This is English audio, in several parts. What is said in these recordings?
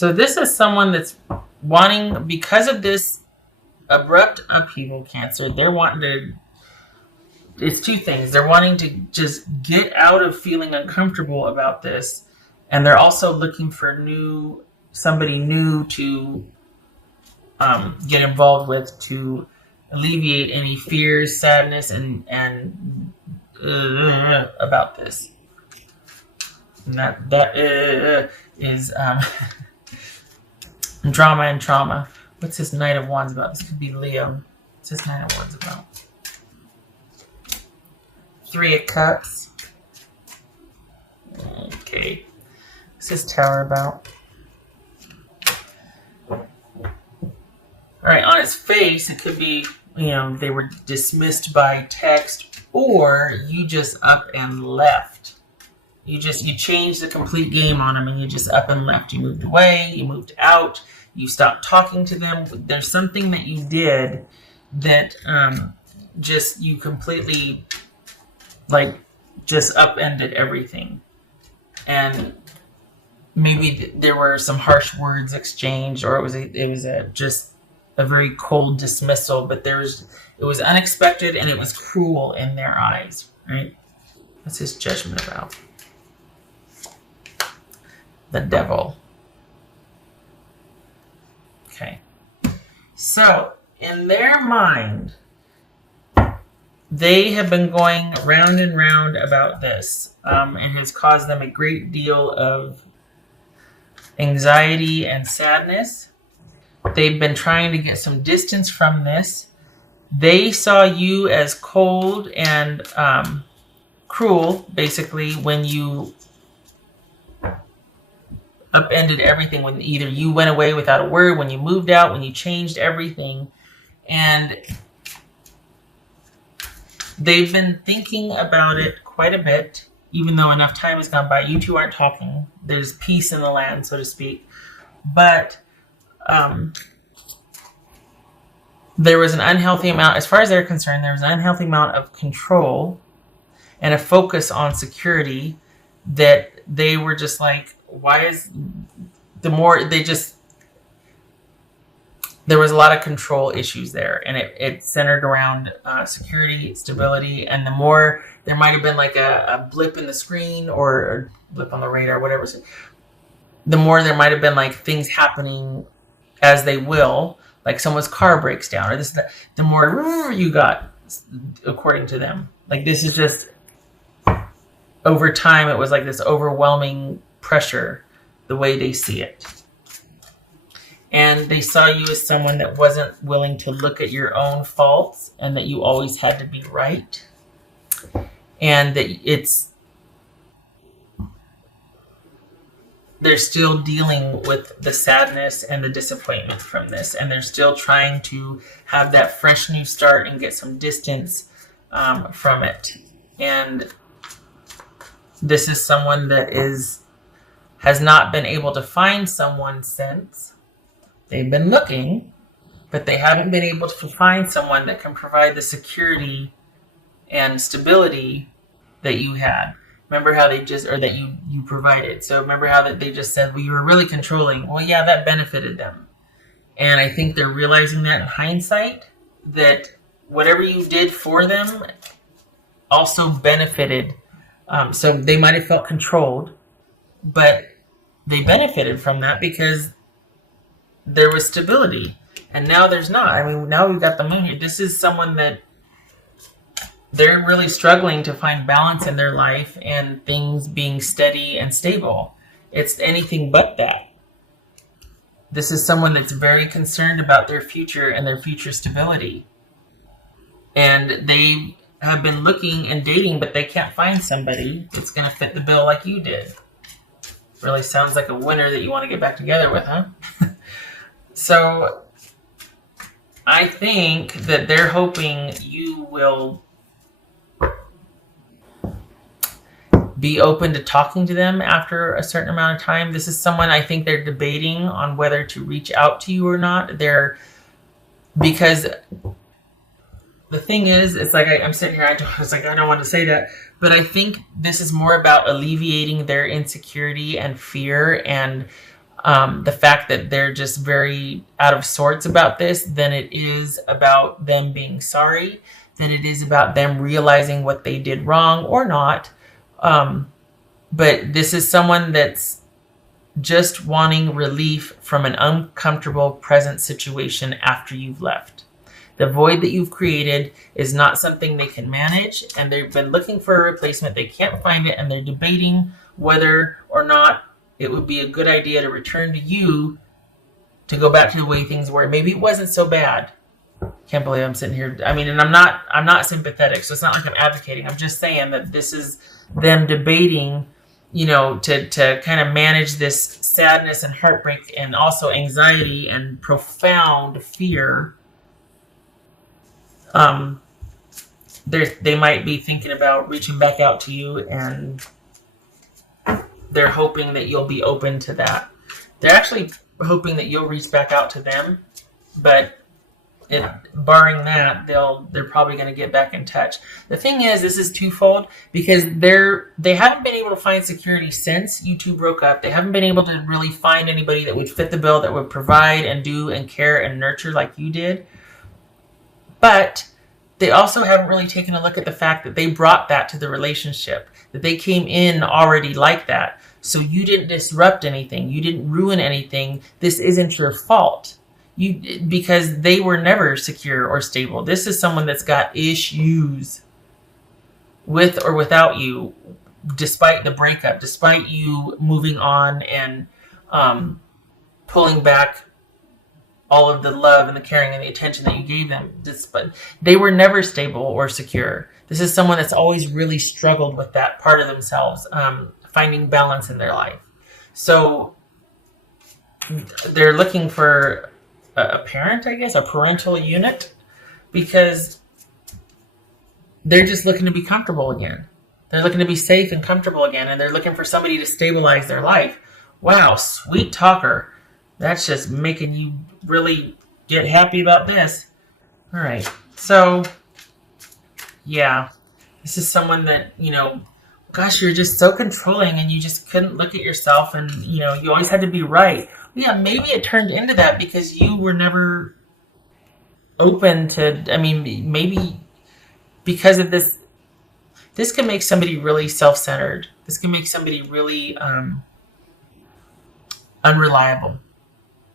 So this is someone that's wanting, because of this abrupt upheaval Cancer, they're wanting to, it's two things. They're wanting to just get out of feeling uncomfortable about this, and they're also looking for somebody new to get involved with to alleviate any fears, sadness, and about this. And that is drama and trauma. What's this Knight of Wands about? This could be Leo. What's this Knight of Wands about? Three of Cups. Okay. What's this Tower about? Alright, on its face, it could be, they were dismissed by text, or you just up and left. You changed the complete game on them, and you just up and left. You moved away, you moved out, you stopped talking to them. There's something that you did that you completely, just upended everything. And maybe there were some harsh words exchanged, or it was just a very cold dismissal, but it was unexpected, and it was cruel in their eyes, right? What's his judgment about? The Devil. Okay. So, in their mind, they have been going round and round about this, and has caused them a great deal of anxiety and sadness. They've been trying to get some distance from this. They saw you as cold and cruel, basically, when you upended everything, when either you went away without a word, when you moved out, when you changed everything. And they've been thinking about it quite a bit, even though enough time has gone by. You two aren't talking. There's peace in the land, so to speak. But there was an unhealthy amount, as far as they're concerned, there was an unhealthy amount of control and a focus on security that they were just like, there was a lot of control issues there, and it centered around security, stability, and the more there might have been like a blip in the screen or blip on the radar, whatever. The more there might have been like things happening as they will, like someone's car breaks down, or this, the more you got, according to them. Like this is just, over time, it was like this overwhelming pressure, the way they see it. And they saw you as someone that wasn't willing to look at your own faults, and that you always had to be right. And that they're still dealing with the sadness and the disappointment from this, and they're still trying to have that fresh new start and get some distance from it. And this is someone that has not been able to find someone since. They've been looking, but they haven't been able to find someone that can provide the security and stability that you had. Remember how that you provided. So remember how that they just said, well, you were really controlling. Well, yeah, that benefited them. And I think they're realizing that in hindsight, that whatever you did for them also benefited. So they might have felt controlled, but they benefited from that because there was stability. And now there's not. I mean, now we've got the moon here. This is someone that they're really struggling to find balance in their life and things being steady and stable. It's anything but that. This is someone that's very concerned about their future and their future stability. And they have been looking and dating, but they can't find somebody that's going to fit the bill like you did. Really sounds like a winner that you want to get back together with, huh? So I think that they're hoping you will be open to talking to them after a certain amount of time. This is someone I think they're debating on whether to reach out to you or not. Because the thing is, it's like I'm sitting here, I don't want to say that, but I think this is more about alleviating their insecurity and fear and the fact that they're just very out of sorts about this than it is about them being sorry, than it is about them realizing what they did wrong or not. But this is someone that's just wanting relief from an uncomfortable present situation after you've left. The void that you've created is not something they can manage, and they've been looking for a replacement. They can't find it, and they're debating whether or not it would be a good idea to return to you to go back to the way things were. Maybe it wasn't so bad. Can't believe I'm sitting here. I mean, and I'm not sympathetic, so it's not like I'm advocating. I'm just saying that this is them debating, to kind of manage this sadness and heartbreak and also anxiety and profound fear. They might be thinking about reaching back out to you, and they're hoping that you'll be open to that. They're actually hoping that you'll reach back out to them, but barring that, they're probably going to get back in touch. The thing is, this is twofold, because they haven't been able to find security since you two broke up. They haven't been able to really find anybody that would fit the bill, that would provide and do and care and nurture like you did. But they also haven't really taken a look at the fact that they brought that to the relationship, that they came in already like that. So you didn't disrupt anything. You didn't ruin anything. This isn't your fault. Because they were never secure or stable. This is someone that's got issues with or without you, despite the breakup, despite you moving on and pulling back all of the love and the caring and the attention that you gave them. But they were never stable or secure. This is someone that's always really struggled with that part of themselves, finding balance in their life. So they're looking for a parent, I guess, a parental unit, because they're just looking to be comfortable again. They're looking to be safe and comfortable again, and they're looking for somebody to stabilize their life. Wow, sweet talker. That's just making you really get happy about this. All right. So, yeah, this is someone that, gosh, you're just so controlling and you just couldn't look at yourself, and, you always had to be right. Yeah, maybe it turned into that because you were never open to, maybe because of this. This can make somebody really self-centered. This can make somebody really unreliable,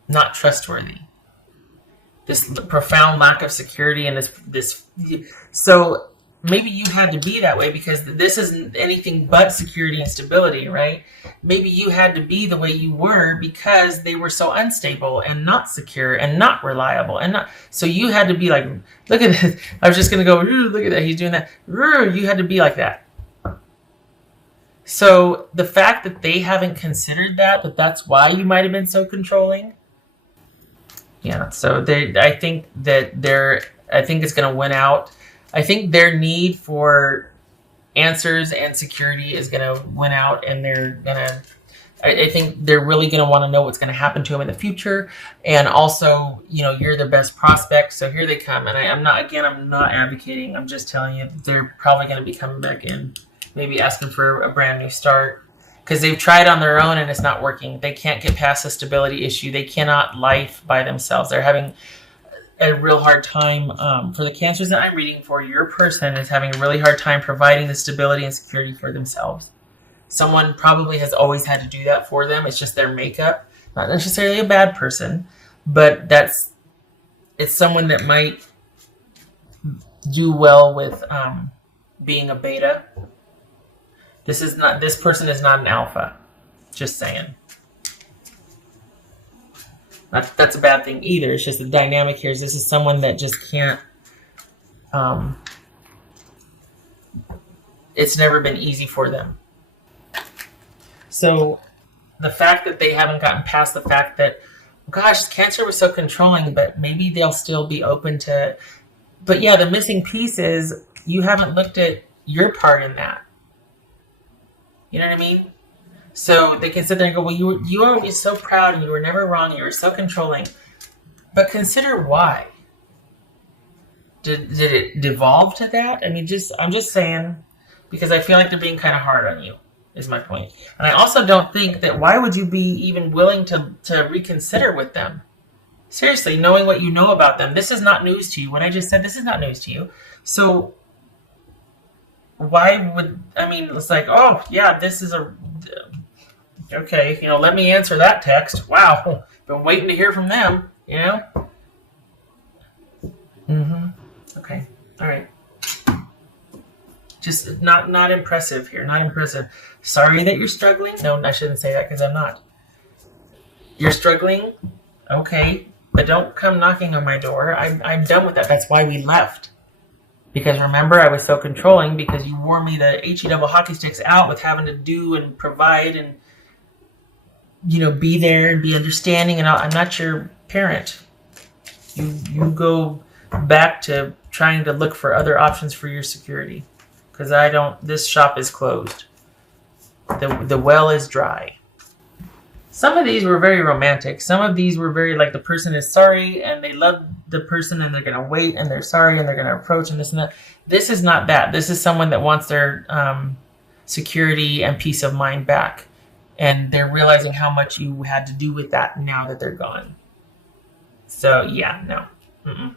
not trustworthy. This profound lack of security and this. So maybe you had to be that way because this isn't anything but security and stability, right? Maybe you had to be the way you were because they were so unstable and not secure and not reliable and not. So you had to be like, look at this. I was just going to go, look at that. He's doing that. You had to be like that. So the fact that they haven't considered that's why you might have been so controlling. Yeah. So I think it's going to win out. I think their need for answers and security is going to win out, and I think they're really going to want to know what's going to happen to them in the future. And also, you're their best prospect. So here they come. And I'm not advocating. I'm just telling you they're probably going to be coming back in, maybe asking for a brand new start because they've tried on their own and it's not working. They can't get past the stability issue. They cannot life by themselves. They're having a real hard time for the cancers that I'm reading for. Your person is having a really hard time providing the stability and security for themselves. Someone probably has always had to do that for them. It's just their makeup. Not necessarily a bad person, but it's someone that might do well with being a beta. This person is not an alpha. Just saying. That's a bad thing either. It's just the dynamic here is this is someone that just can't. It's never been easy for them. So the fact that they haven't gotten past the fact that, gosh, cancer was so controlling, but maybe they'll still be open to. But yeah, the missing piece is you haven't looked at your part in that. You know what I mean? So they can sit there and go, well, you were always so proud and you were never wrong. You were so controlling. But consider why. Did it devolve to that? I'm just saying, because I feel like they're being kind of hard on you. is my point. And I also don't think that why would you be even willing to reconsider with them? Seriously, knowing what you know about them, this is not news to you. What I just said, this is not news to you. So why would, I mean, it's like, oh, yeah, this is okay, let me answer that text. Wow, been waiting to hear from them, Okay, all right. Just not impressive here, not impressive. Sorry that you're struggling. No, I shouldn't say that because I'm not. You're struggling? Okay, but don't come knocking on my door. I'm done with that. That's why we left. Because remember, I was so controlling because you wore me the HE double hockey sticks out with having to do and provide and, be there and be understanding. And I'm not your parent. You go back to trying to look for other options for your security. Because this shop is closed. The well is dry. Some of these were very romantic. Some of these were very like the person is sorry and they love the person and they're going to wait and they're sorry and they're going to approach and this and that. This is not that. This is someone that wants their security and peace of mind back. And they're realizing how much you had to do with that now that they're gone. So, yeah, no. Mm-mm.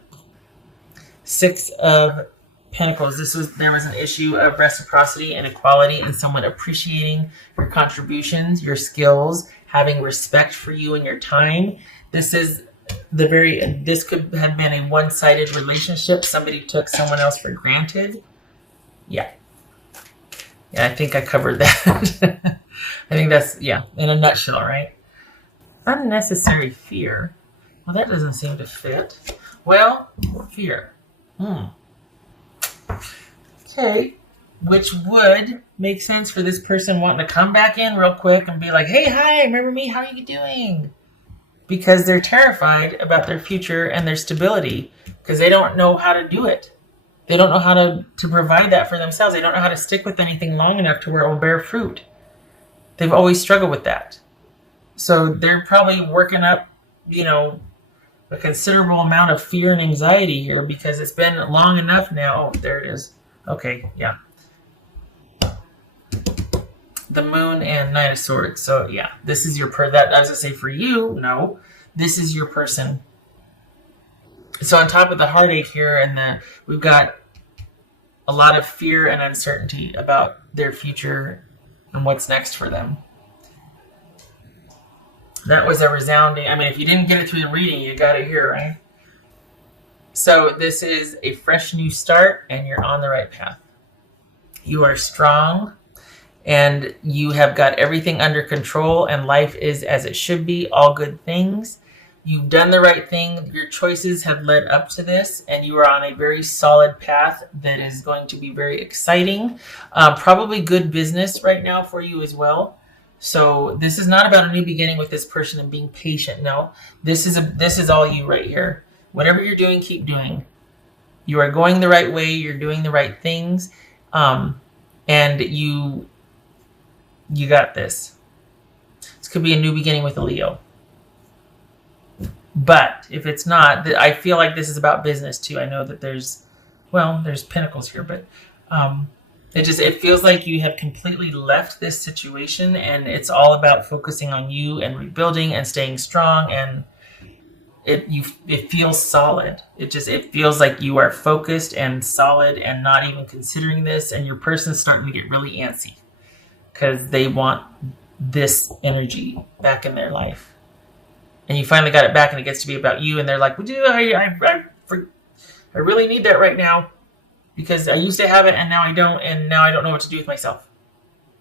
6 of Pentacles. There was an issue of reciprocity and equality and someone appreciating your contributions, your skills, having respect for you and your time. This could have been a one-sided relationship. Somebody took someone else for granted. Yeah, I think I covered that. I think that's, in a nutshell, right? Unnecessary fear. Well, that doesn't seem to fit. Well, fear. Okay, which would make sense for this person wanting to come back in real quick and be like, hey, hi, remember me? How are you doing? Because they're terrified about their future and their stability because they don't know how to do it. They don't know how to provide that for themselves. They don't know how to stick with anything long enough to where it will bear fruit. They've always struggled with that. So they're probably working up, a considerable amount of fear and anxiety here because it's been long enough now. Oh, there it is. Okay, yeah. The Moon and Knight of Swords. So, yeah, this is your that as I say for you, no. This is your person. So on top of the heartache here and we've got a lot of fear and uncertainty about their future and what's next for them. That was a resounding, if you didn't get it through the reading, you got it here, right? So this is a fresh new start and you're on the right path. You are strong and you have got everything under control and life is as it should be, all good things. You've done the right thing. Your choices have led up to this and you are on a very solid path that is going to be very exciting. Probably good business right now for you as well. So this is not about a new beginning with this person and being patient. No, this is all you right here. Whatever you're doing, keep doing. You are going the right way. You're doing the right things. And you got this. This could be a new beginning with a Leo. But if it's not, I feel like this is about business too. I know that there's Pentacles here, but it feels like you have completely left this situation and it's all about focusing on you and rebuilding and staying strong, and it feels solid. It feels like you are focused and solid and not even considering this, and your person's starting to get really antsy because they want this energy back in their life. And you finally got it back and it gets to be about you, and they're like, I really need that right now because I used to have it and now I don't know what to do with myself.